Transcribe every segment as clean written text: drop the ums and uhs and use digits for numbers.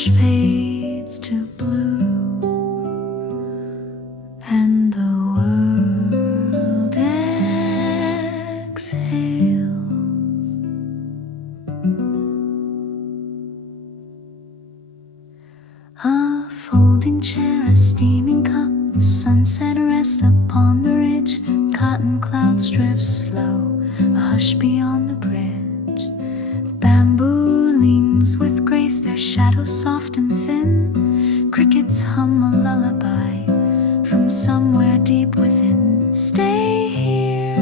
orange fades to blue, and the world exhales. A folding chair, a steaming cup, sunset rest upon the ridge, cotton clouds drift slow, a hush beyond the bridge. Bamboo leans with grace, their shadows soft and thin. Crickets hum a lullaby from somewhere deep within. Stay here,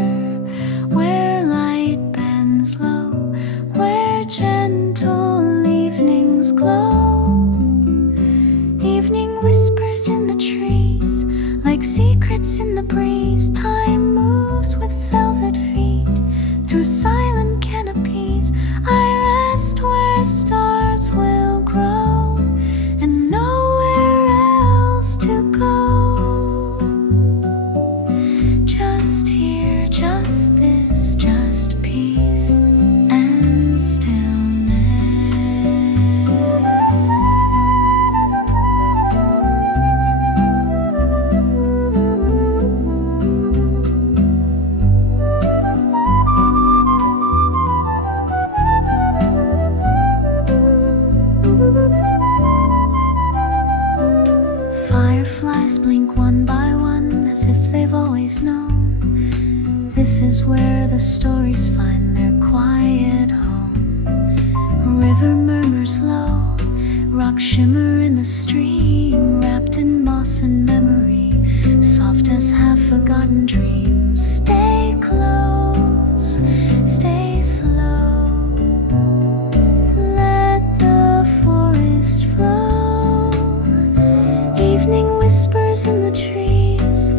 where light bends low, where gentle evenings glow. Evening whispers in the trees, like secrets in the breeze. Time moves with velvet feet through silent canopies. I rest where stars will grow, and nowhere else to go. Just here, just this, just peace and stillness. Fireflies blink one by one as if they've always known. This is where the stories find their quiet home. River murmurs low, rocks shimmer in the stream, wrapped in moss and memory, soft as half-forgotten dreams. Stay close, stay slow, let the forest flow. Evening whispers in the trees,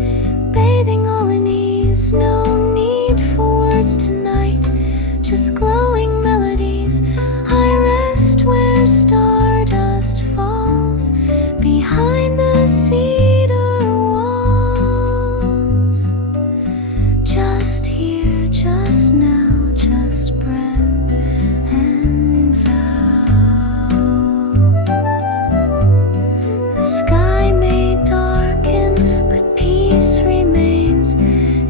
bathing all in ease. No need for words tonight, just glowing melodies. I rest where stardust falls behind the cedar walls. Just here, just now, just breath and vow. The sky may darken, but peace remains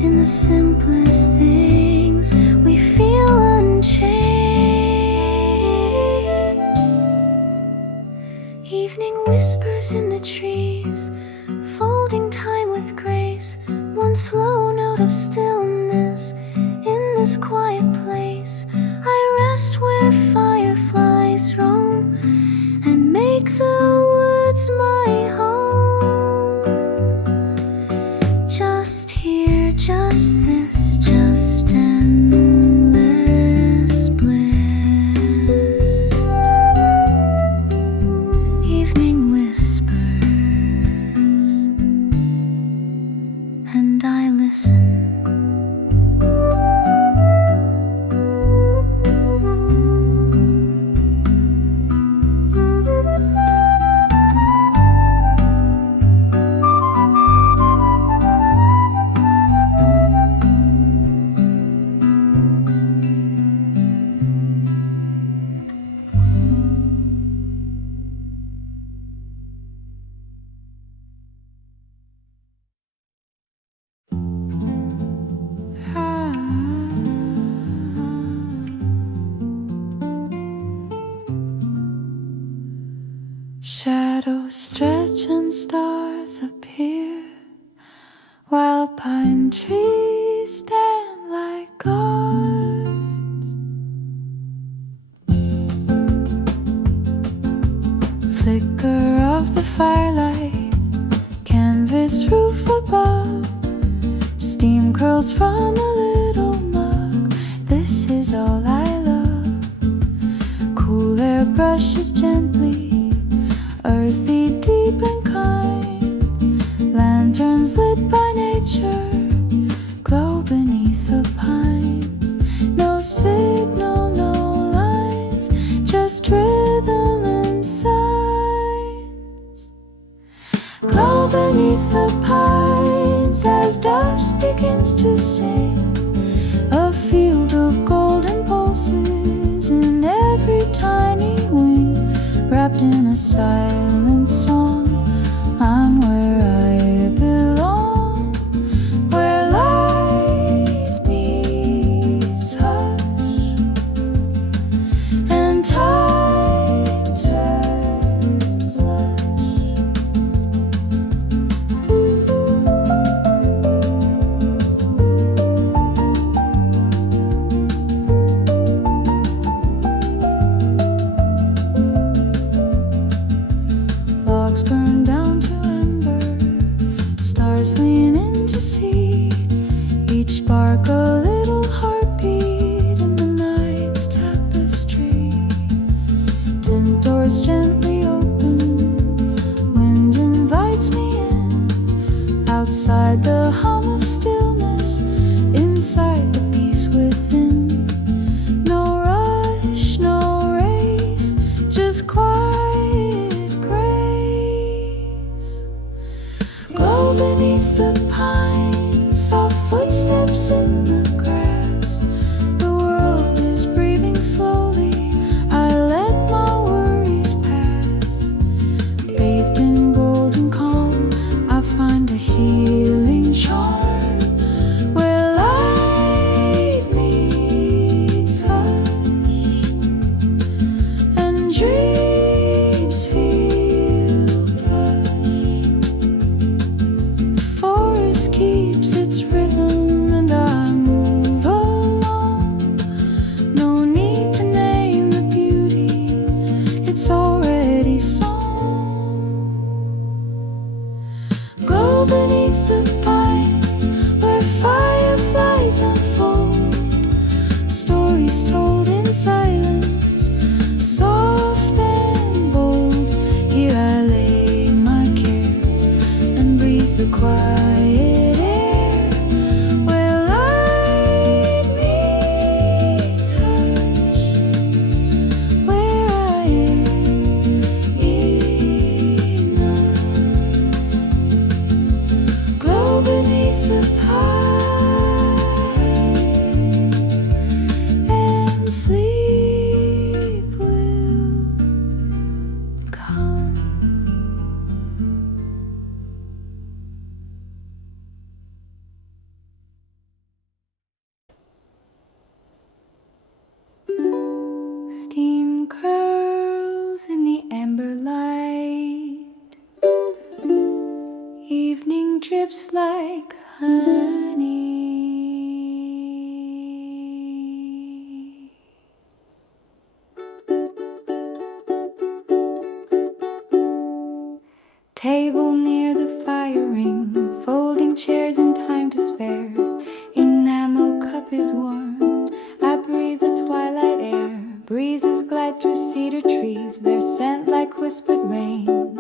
in the simplest things. We feel unchained. Evening whispers in the trees, folding time with grace. One slow note of stillness in this quiet place. I rest where fireflies roam and make the woods my home. Just here, just this, just endless bliss. Evening whispers, and I listen. Shadows stretch and stars appear, while pine trees stand like guards. Flicker of the firelight, canvas roof above, steam curls from a little mug. This is all I love. Cool air brushes gently, earthy, deep and kind. Lanterns lit by nature glow beneath the pines. No signal, no lines, just rhythm and signs. Glow beneath the pines as dusk begins to sing. A field of golden pulses in every tiny wing, wrapped in a silent song. I'm where I belong, where light meets hush, and time turns lush. Logs burn down to ember, stars lean in to see, each spark a little heartbeat in the night's tapestry. Tent doors gently open, wind invites me in, outside the hum of stillness, inside the peace within. No rush, no race, just quiet grace. Glow beneath the pines, soft footsteps in the grass. The world is breathing slowly, I let my worries pass. Bathed in golden calm, I find a healing charm, where light meets hush, and dreams feel plush. The forest keeps its rhythm and I move along. No need to name the beauty, it's already song. Glow beneath the pines, where fireflies unfold, stories told in silence, soft and bold. Here I lay my cares and breathe the quiet air, where light meets hush, where I am enough. Glow beneath the pines, and sleep will come. Steam curls in the amber light, evening drips like honey. Table near the fire ring, folding chairs in time to spare. Enamel cup is warm, I breathe the twilight air. Breezes glide through cedar trees, their scent like whispered rain.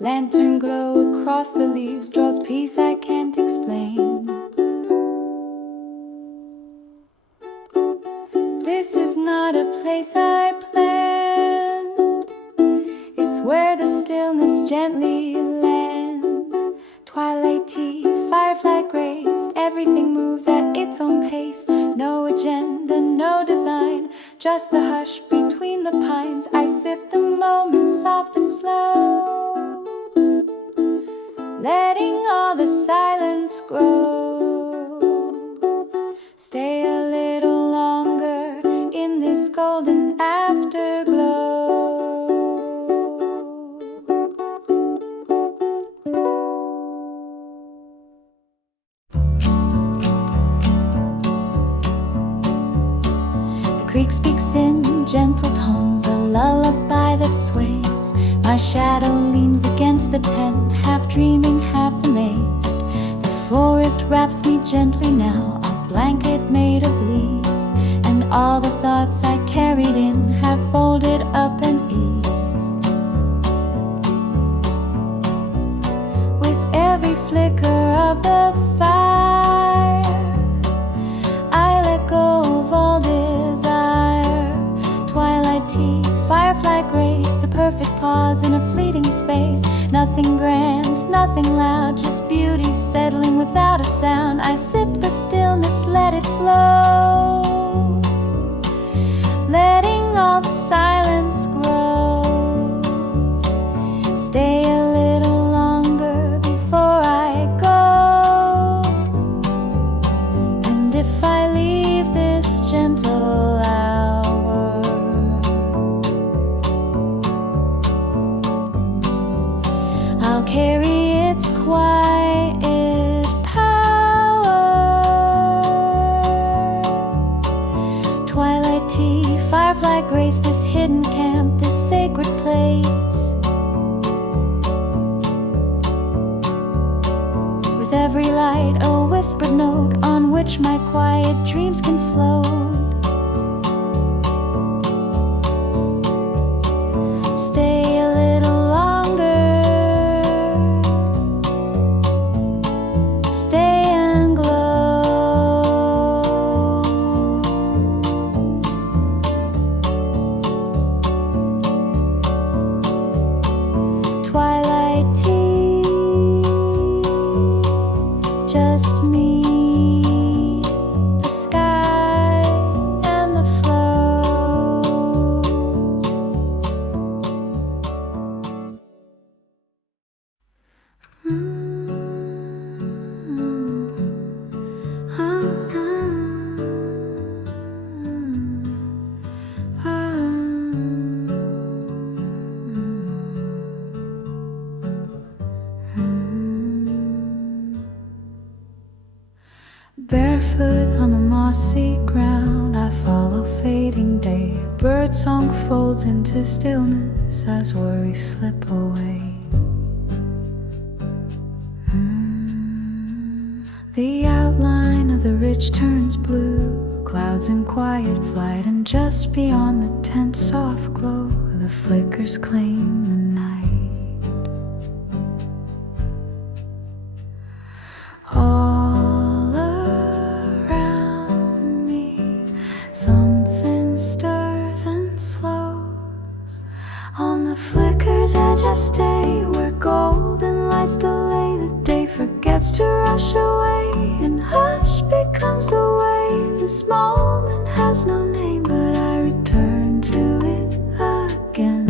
Lantern glow across the leaves, draws peace I can't explain. This is not a place I planned, it's where the stillness gently lands. Twilight tea, firefly grace, everything moves at its own pace. No agenda, no design, just the hush between the pines. I sip the moment soft and slow, letting all the silence grow. Stay a little longer in this golden afterglow. The creek speaks in gentle tones, a lullaby that sways. My shadow leans against the tent, half dreaming, half amazed. The forest wraps me gently now, a blanket made of leaves, and all the thoughts I carried in have folded up and eased. With every flicker of the fire, I let go of all desire. Twilight tea, firefly grace, the perfect pause in a fleeting space. Nothing grand, nothing loud, just beauty settling without a sound. I sip the stillness, let it flow, letting all the silence grow. firefly grace this hidden camp, this sacred place. With every light a whispered note on which my quiet dreams can float. Stay a little longer, stay and glow. Twilight tea, just me, the sky and the flow. Barefoot on the mossy ground, I follow fading day. Birdsong folds into stillness as worries slip away. The outline of the ridge turns blue, clouds in quiet flight, and just beyond the tent soft glow, the flickers claim the night. All around me, something stirs and slows. On the flicker's edge I stay, where golden lights delay the day, forgets to rush away, and hush becomes the way. This moment has no name, but I return to it again.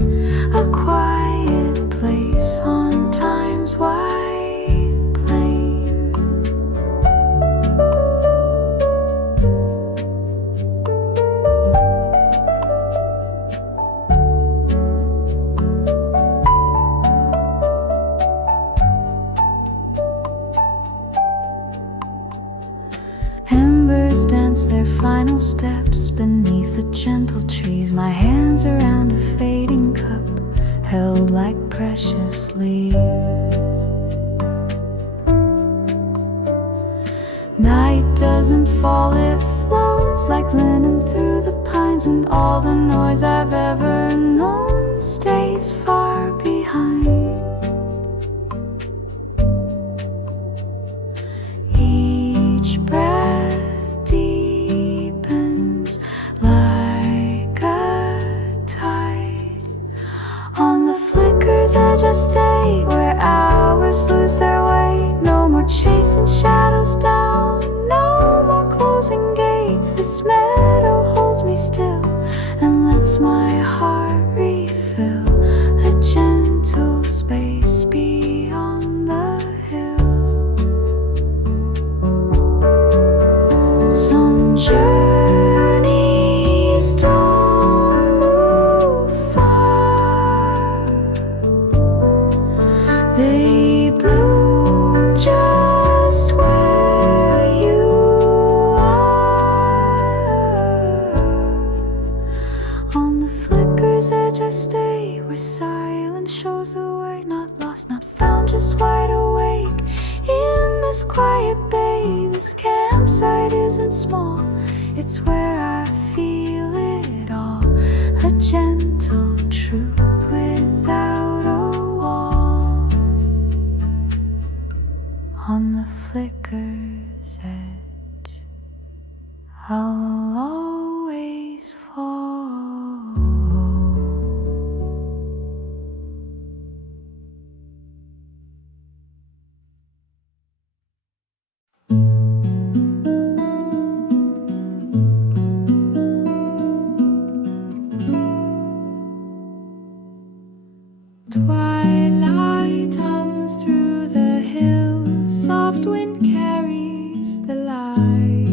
A quiet place on time's wide plain. Embers dance their final steps beneath the gentle trees, my hands around a fading cup, held like precious leaves. Night doesn't fall, it floats like linen through the pines, and all the noise I've ever known stays far behind. Each breath deepens like a tide. On the flicker's edge I stay, where hours lose their way. No more chasing shadows down, no more closing gates. This meadow holds me still and lets my heart refill, a gentle space beyond the hill. Some journeys don't move far, they bloom just where you are. On the flicker's edge I stay, where silence shows the way. Not lost, not found, just wide awake. In this quiet bay, this campsite isn't small, it's where I feel it all. A gentle truth without a wall. On the flicker's edge, I'll always fall. Twilight hums through the hills, soft wind carries the light.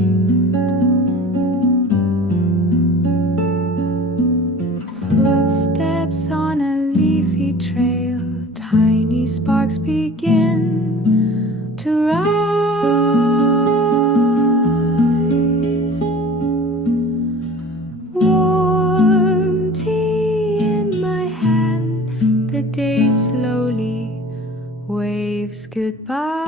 Footsteps on a leafy trail, tiny sparks begin to rise. Warm waves goodbye.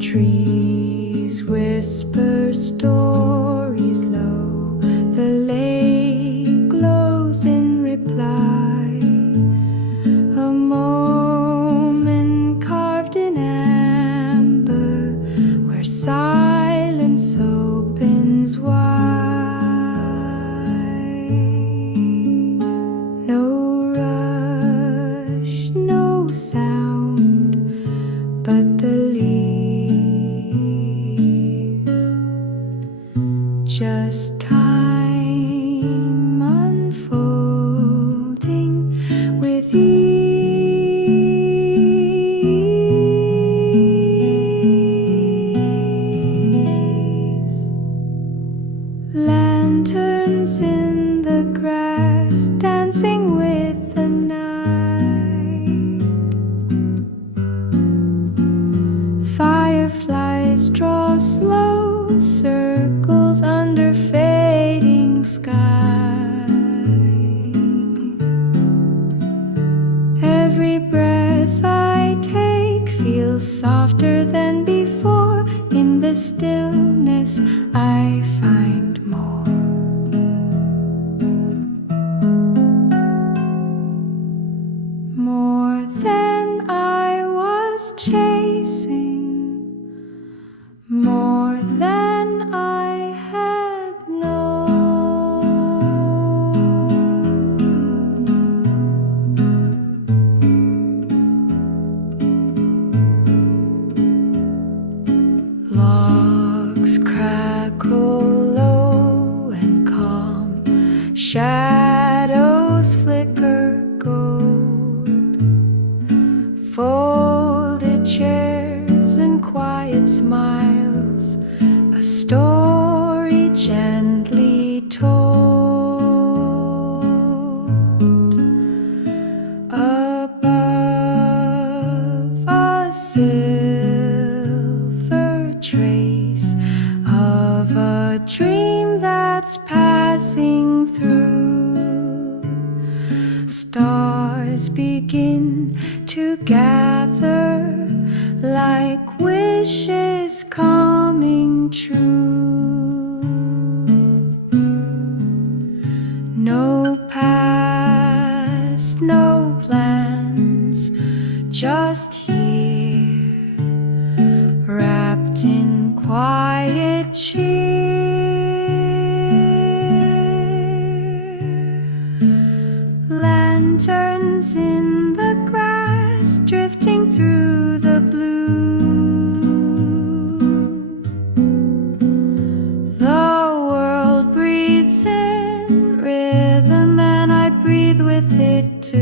Trees whisper stories low, the lake glows in reply. A moment carved in amber, where silence opens wide. No rush, no sound, but the just time unfolding with ease. Lanterns in the grass dancing with the night. Fireflies draw slow circles under fading sky. Every breath I take feels softer than before. In the stillness I find more. More than I was chasing, more than I had known. Logs crackle low and calm, shadows flicker gold, folded chairs and quiet smiles, a story gently told. Above a silver trace of a dream that's passing through, stars begin to gather like wishes coming true. No past, no plans, just here, wrapped in quiet cheer. Lanterns in the grass drifting through the blue. The world breathes in rhythm and I breathe with it too.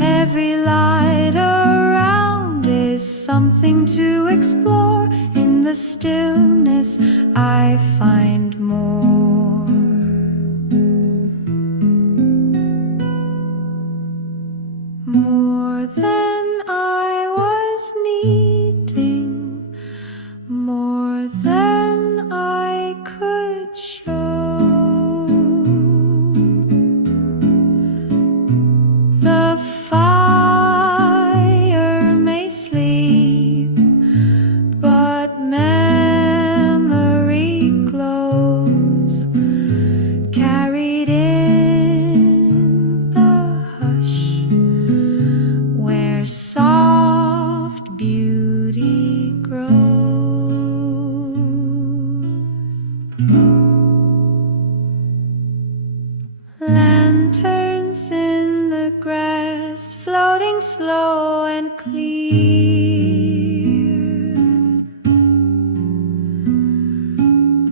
Every light around is something to explore. In the stillness I find more. More than I was needing, more than I could show. The fire may sleep, but memory glows, carried in the hush, where soft beauty grows. Lanterns in the grass floating slow and clear.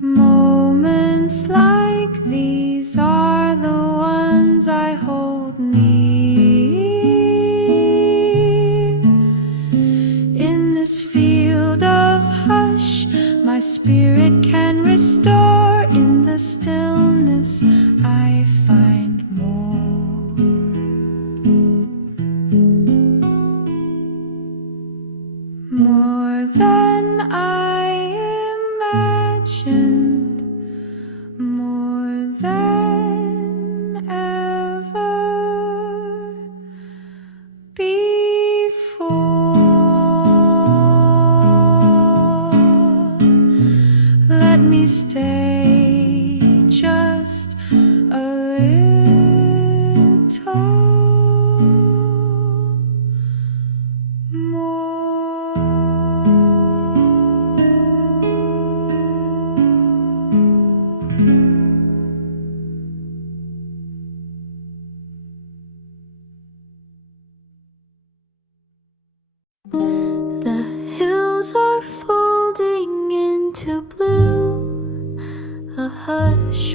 Moments like these are the ones I hold near. In this field of hush, my spirit can restore. In the stillness I find more.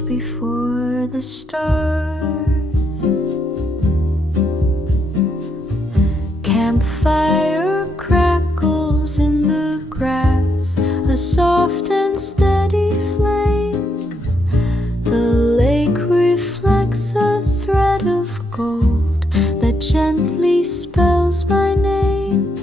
before the stars. Campfire crackles in the grass, a soft and steady flame. The lake reflects a thread of gold that gently spells my name.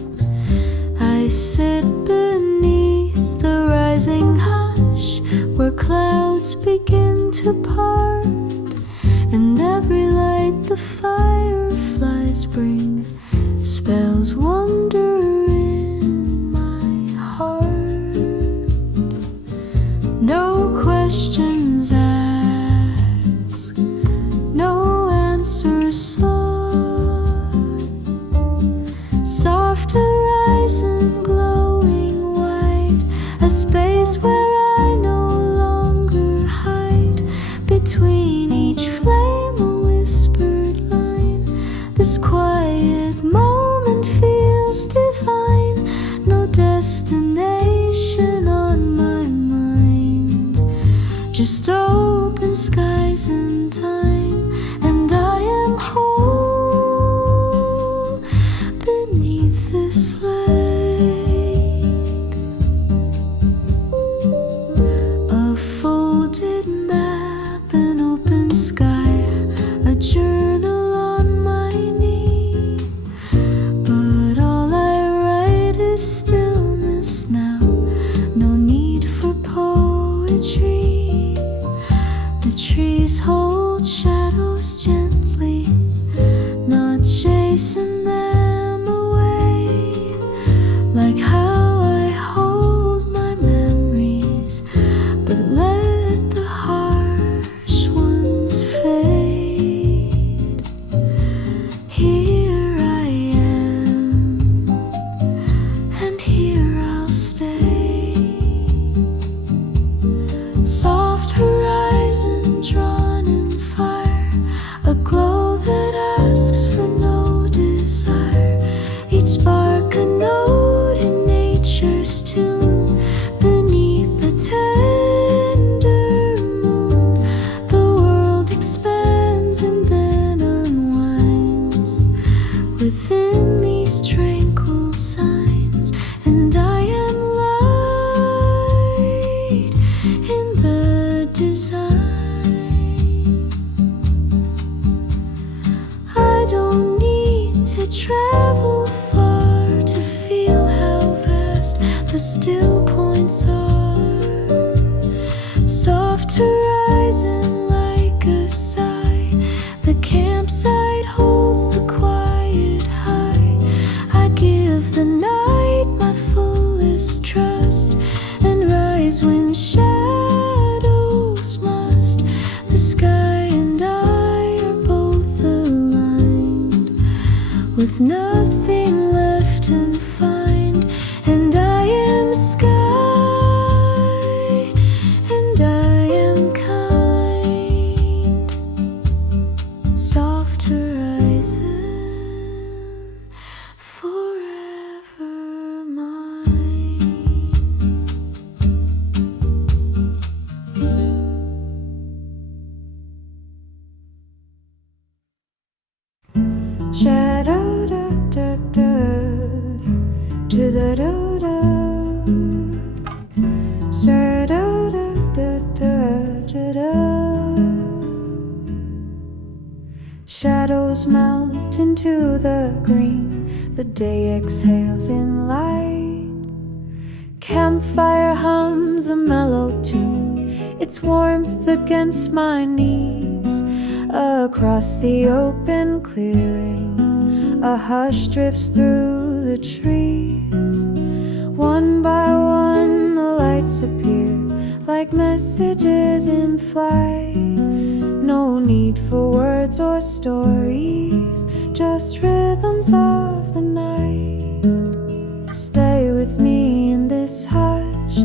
I sit beneath the rising hush where clouds begin to part, and every light the fireflies bring spells wonder in my heart. No questions asked, no answers sought. Soft horizon glowing white, a space where I no longer hide. Between each flame a whispered line. This quiet moment feels divine. No destination on my mind, just open skies and time, and I am whole beneath this lake. A folded map, an open sky, a journal on my knee. But all I write is stillness now, no need for poetry. The trees hold shadows gently, not chasing them away. Like how I hold my memories, but let the harsh ones fade. Here I am, and here I'll stay. Soft horizon drawn in fire, a glow that asks for no desire. Each spark a note in nature's tune. Beneath the tender moon, the world expands and then unwinds within these tranquil signs, and I am light in the design. I don't need to travel far to feel how vast the still points are. Soft horizon like a sigh, the campsite holds the quiet high. I give the night my fullest trust and rise when shadows must. The sky and I are both aligned, with nothing left undefined, and I am sky, and I am kind. Soft horizon, forever mine. Shadow da da da, to the da da. Shadow da da da da da. Shadows melt into the green, the day exhales in light. Campfire hums a mellow tune, its warmth against my knees. Across the open clearing, a hush drifts through the trees. One by one the lights appear, like messages in flight. No need for words or stories, just rhythms of the night. Stay with me in this hush,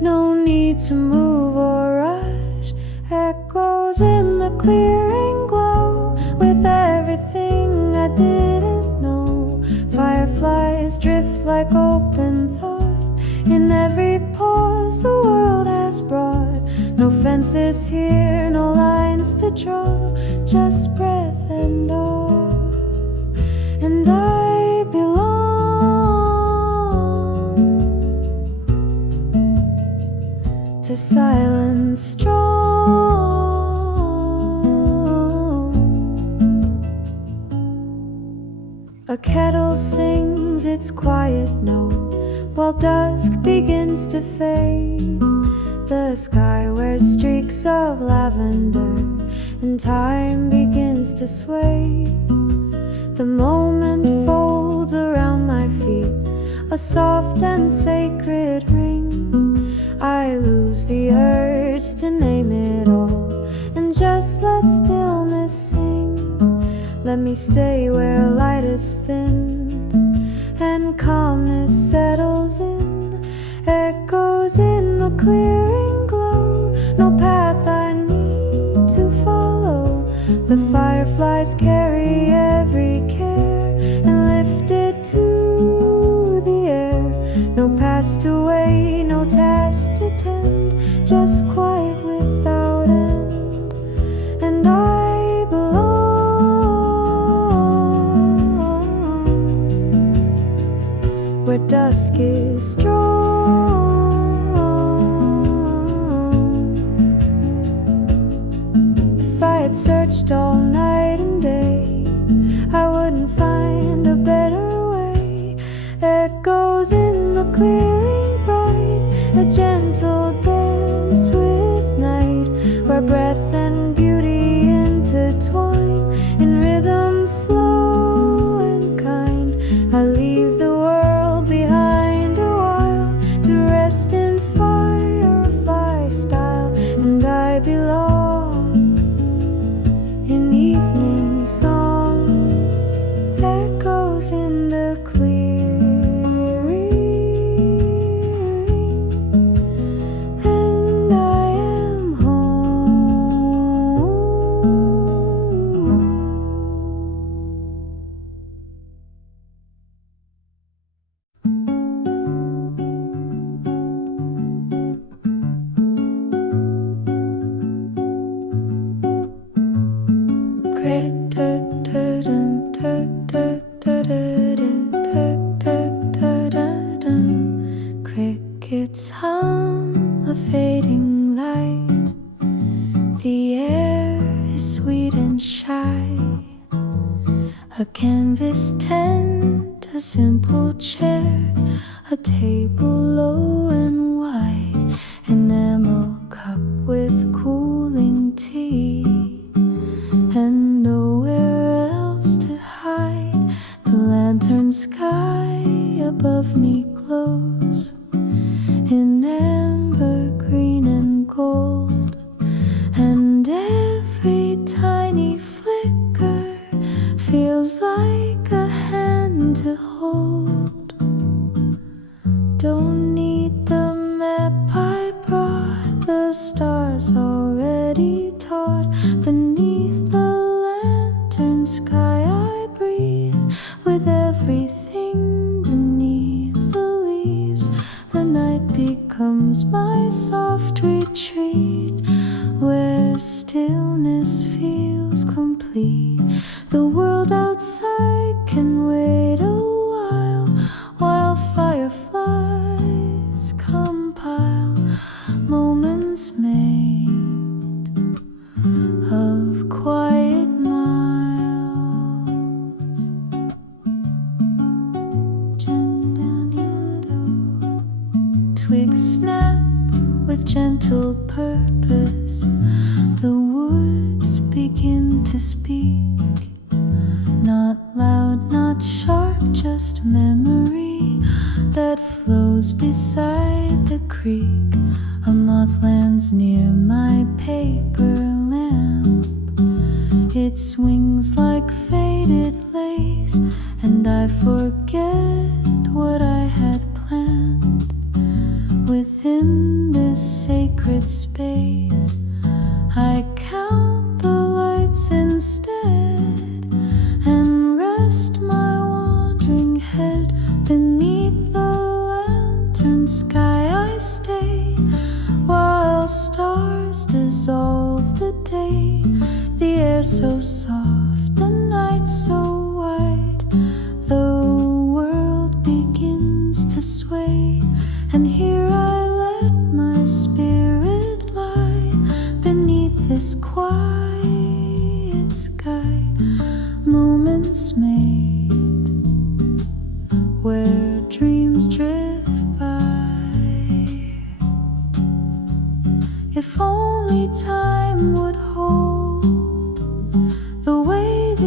no need to move or rush. Echoes in the clearing glow with everything I didn't know. Fireflies drift like open thought, in every pause the world has brought. No fences here, no lines to draw, just breath and awe. And I belong to silence strong. A kettle sings its quiet note while dusk begins to fade. The sky wears streaks of lavender and time begins to sway. The moment folds around my feet, a soft and sacred ring. I lose the urge to name it all and just let stillness sing. Let me stay where light is thin and calmness settles in. Echoes in the clearing glow, no path I need to follow. The fireflies carry every care and lift it to the air. No past to weigh, no task to tend, just quiet without end. And I belong where dusk is strong. If I had searched all night and day, I wouldn't find a better way. Echoes in the clearing bright, a gentle dance with night, where breath and beauty intertwine in rhythm slow and kind. I leave the world behind a while to rest in firefly style, and I belong in evening song. Echoes in the clearing, and I am home. Crickets hum a fading light. The air is sweet and shy. A canvas tent, a simple chair, a table low and wide, enamel cup with cooling tea, and nowhere else to hide. The lantern sky above me glows in amber, green and gold, and every tiny flicker feels like a hand to hold. Don't need the map I brought, the stars already taught. Beneath the lantern sky I breathe, with everything beneath the leaves. The night becomes my soft retreat, where stillness feels complete. The world outside can wait a while fireflies compile moments made of quiet miles. Twigs snap with gentle purpose. The woods begin to speak. Not loud, not sharp, just memory that flows beside the creek. A moth lands near my paper lamp. It swings like faded lace, and I forget what I had planned. Within this sacred space, I count the lights instead and rest my wandering head. Beneath the lantern sky I stay, while stars air so soft, the night so wide, the world begins to sway, and here I let my spirit lie beneath this quiet sky. Moments made where dreams drift by. If only time would hold the way the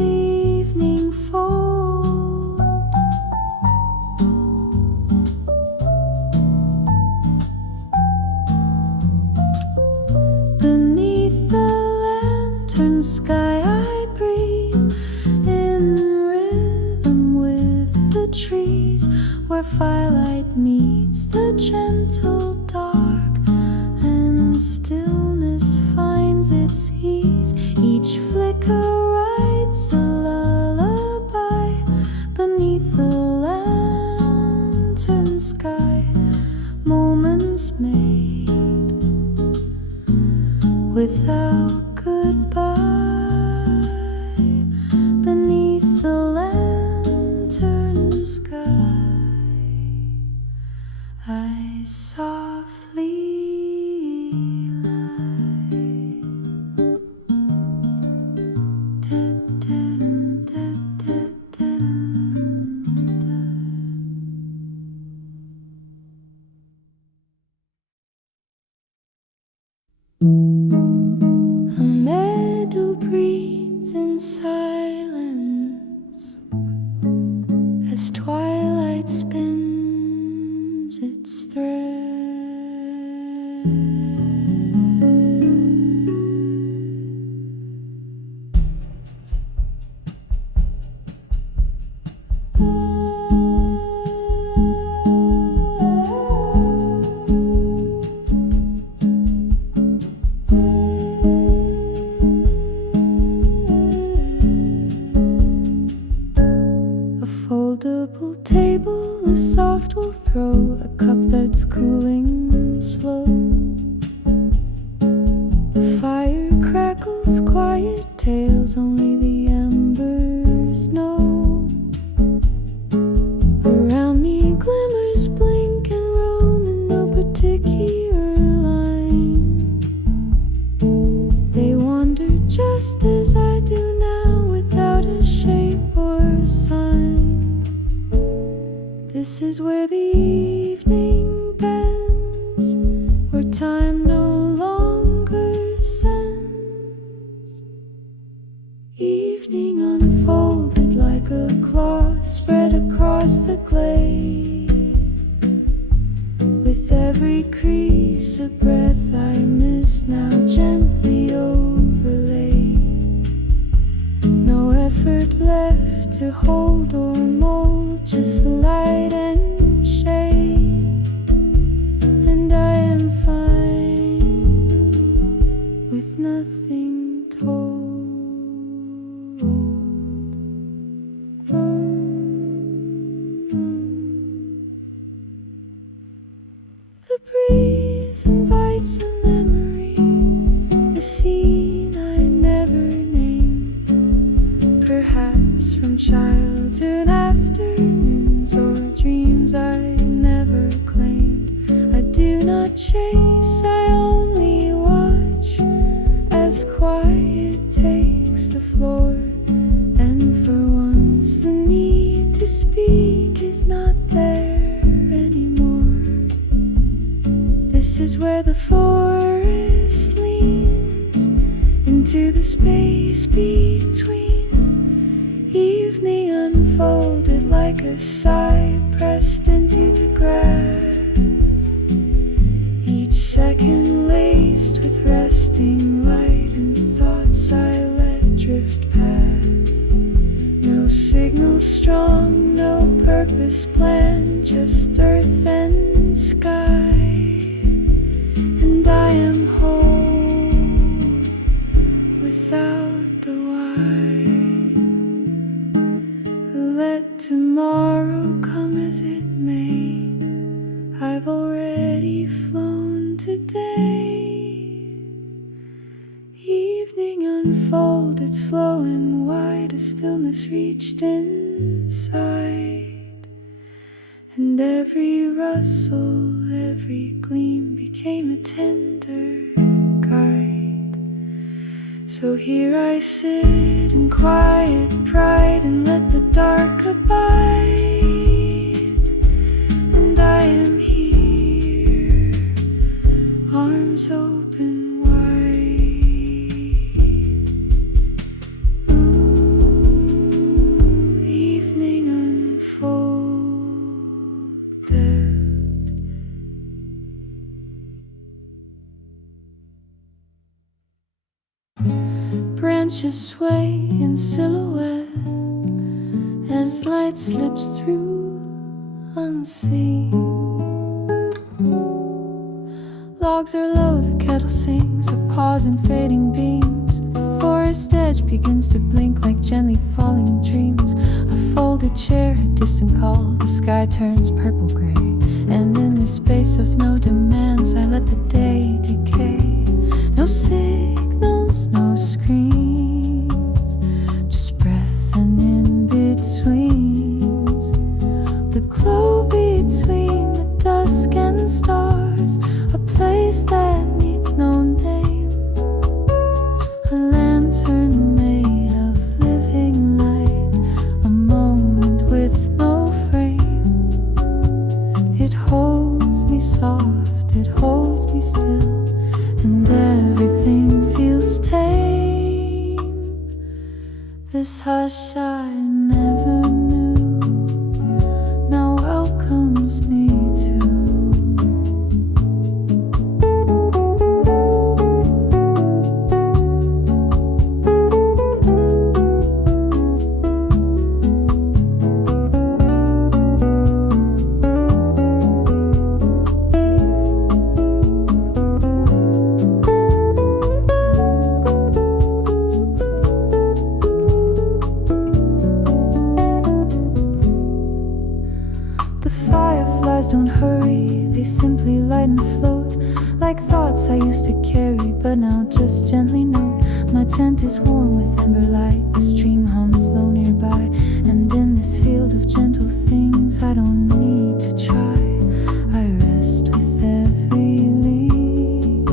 evening folds. Beneath the lantern sky I breathe in rhythm with the trees, where firelight meets the gentle dark, and stillness finds its ease. Each flicker writes a lullaby beneath the lantern sky. Moments made without goodbye beneath the lantern sky. I softly a meadow breathes in silence as twilight spins its thread. A foldable table, a soft will throw a cup that's cooling slow. The fire crackles quiet tales only the embers know. Around me glimmers blink and roam in no particular line. They wander just as I do now, without a shape or sign. This is where the evening bends, where time no longer sends. Evening unfolded like a cloth spread across the glade. With every crease a breath I miss, now gently overlaid. No effort left to hold or mold, just light and shade. And I am fine with nothing told. The breeze invites a memory, a scene I never named, perhaps from childhood afternoons or dreams I never claimed. I do not chase, I only watch as quiet takes the floor, and for once the need to speak is not there anymore. This is where the forest leans into the space between. Evening unfolded like a sigh pressed into the grass, each second laced with resting light and thoughts I let drift past. No signal strong, no purpose planned, just earth and sky. And I am whole without the why. Let tomorrow come as it may, I've already flown today. Evening Evening unfolded slow and wide as stillness reached inside, and every rustle, every gleam became a tender guide. So here I sit in quiet pride and let the dark abide, and I am here, arms open wide. Ooh, evening unfolded. Branches sway in silhouette as light slips through unseen. Logs are low, the kettle sings, a pause in fading beams. The forest edge begins to blink like gently falling dreams. A folded chair, a distant call, the sky turns purple-gray, and in the space of no demands I let the day decay. No signals, no screens, just breath and in-betweens. The glow between the dusk and stars, a place that needs no name. A lantern made of living light, a moment with no frame. It holds me soft, it holds me still, and everything feels tame. This hush I never knew now welcomes me too. The fireflies don't hurry, they simply light and float, like thoughts I used to carry, but now just gently note. My tent is warm with ember light, the stream hums low nearby, and in this field of gentle things I don't need to try. I rest with every leaf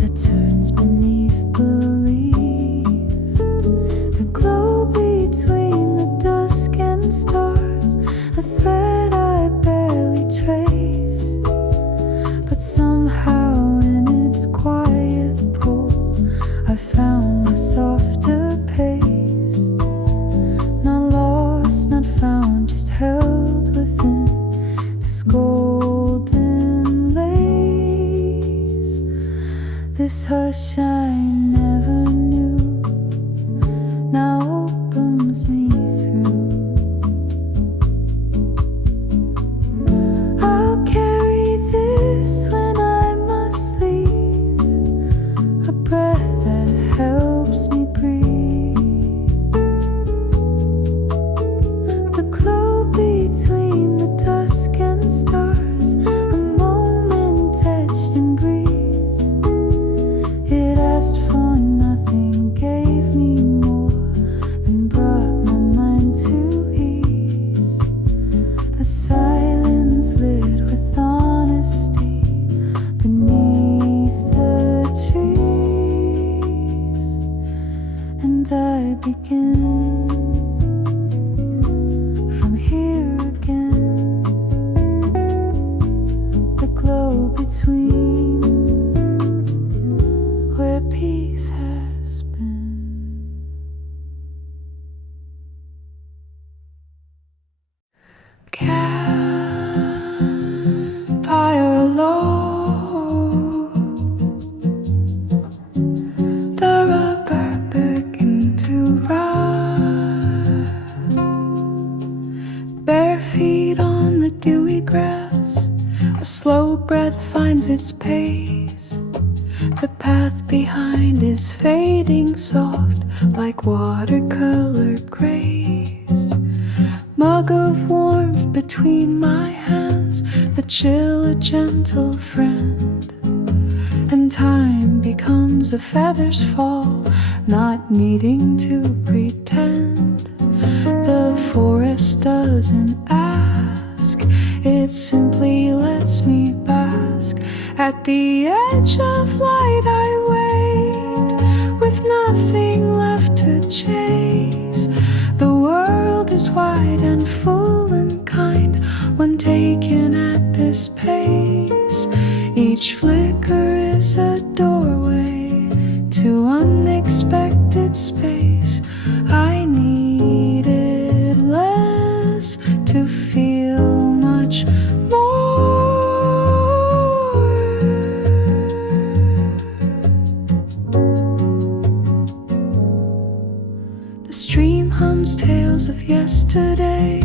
that turns beneath belief. The glow between the dusk and stars, a thread I barely trace, but somehow in its quiet pull I found a softer pace. Not lost, not found, just held within this golden lace. This hush I never knew now opens me through. I'll carry this when I must leave, a breath that helps me breathe. The glow between the dusk and stars, a moment etched in breeze. It asked for nothing, gave me more, and brought my mind to ease. A silence lit with honesty beneath the trees, and I begin from here again. The glow between where peace has been. Campfire low, the rubber begin to run. Bare feet on the dewy grass, a slow breath finds its pace. The path behind is fading soft like watercolor grace. Mug of warmth between my hands, the chill a gentle friend. and time becomes a feather's fall, not needing to pretend. The forest doesn't ask, it simply lets me bask. At the edge of light I wait, with nothing left to chase. The world is wide and full and kind when taken at this pace. Each flicker is a doorway to unexpected space. I needed less to feel much more. The stream hums tales of yesterday,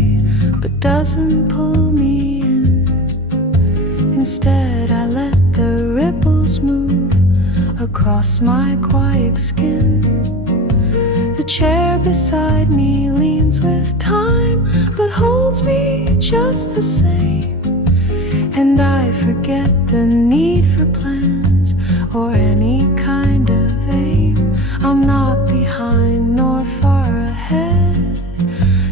but doesn't pull me in. Instead, I let the ripples move across my quiet skin. The chair beside me leans with time, but holds me just the same. And I forget the need for plans or any kind of aim. I'm not behind nor far ahead,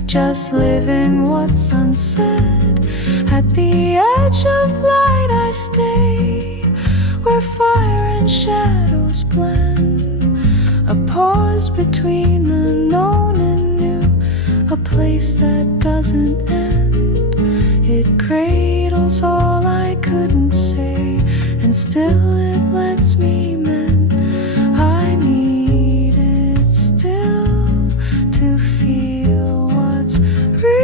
just living what's unsaid. At the edge of light I stay, where fire and shadows blend. A pause between the known and new, a place that doesn't end. It cradles all I couldn't say, and still it lets me mend. I need it still to feel what's real.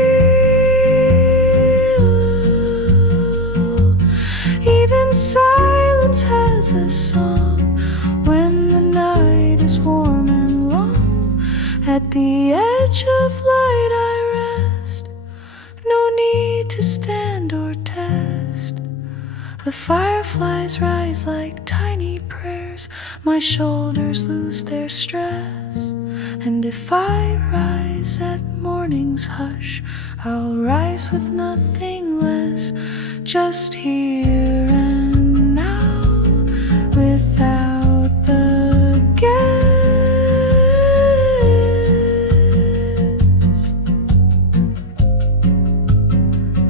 Even silence has a song when the night is warm and long. At the edge of light I rest, no need to stand or test. The fireflies rise like tiny prayers, my shoulders lose their stress. And if I rise at morning's hush, I'll rise with nothing less, just here and now, without the guess.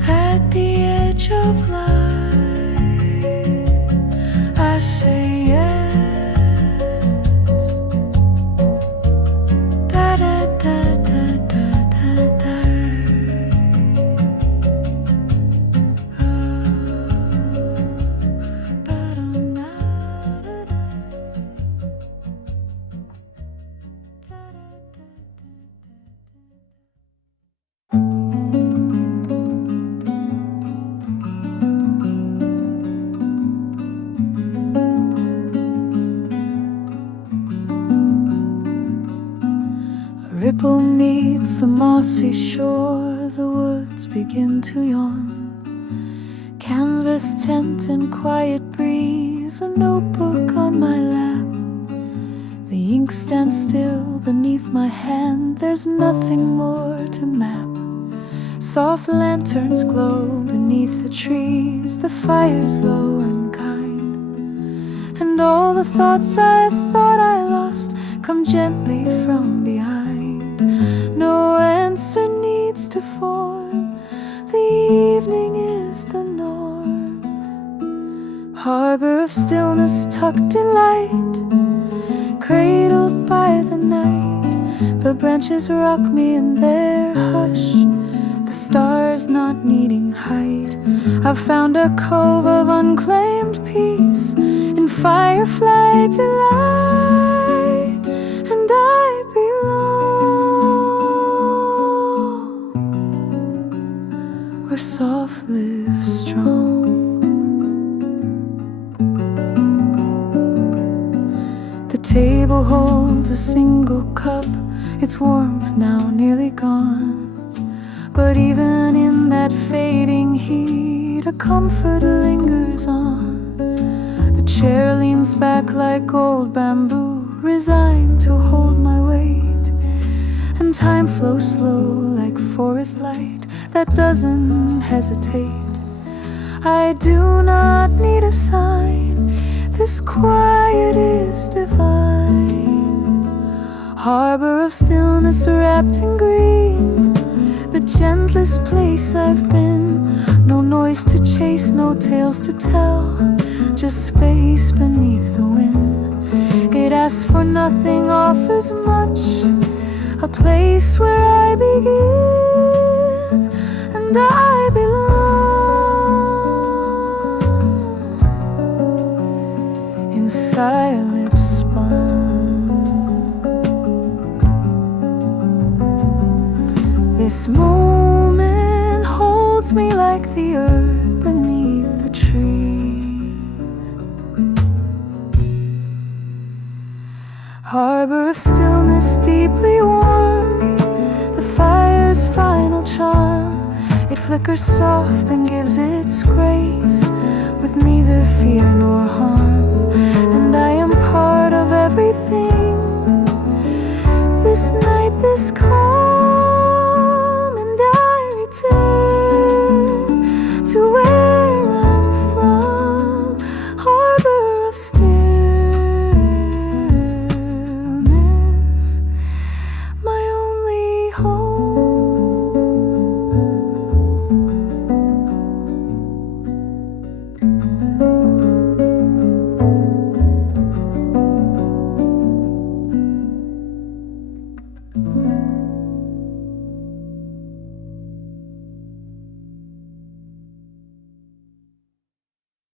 At the edge of light, I say yes. Da da da da da da da. Ripple meets the mossy shore, the woods begin to yawn. Canvas tent and quiet breeze, a notebook on my lap. The ink stands still beneath my hand, there's nothing more to map. Soft lanterns glow beneath the trees, the fire's low and kind. And all the thoughts I thought I lost come gently from behind. No answer needs to form, the evening is the norm. Harbor of stillness tucked in light, cradled by the night. The branches rock me in their hush, the stars not needing height. I've found a cove of unclaimed peace in firefly delight, and I belong where soft lives strong. The table holds a single cup, its warmth now nearly gone. But even in that fading heat, a comfort lingers on. The chair leans back like old bamboo, resigned to hold my weight. And time flows slow like forest light that doesn't hesitate. I do not need a sign, this quiet is divine. Harbor of stillness wrapped in green, the gentlest place I've been. No noise to chase, no tales to tell, just space beneath the wind. It asks for nothing, offers much, a place where I begin and I belong. Inside lips spun, this moment holds me like the earth beneath the trees. Harbor of stillness deeply warm, the fire's final charm. It flickers soft then gives its grace, with neither fear nor harm. And I am part of everything. This night, this calm,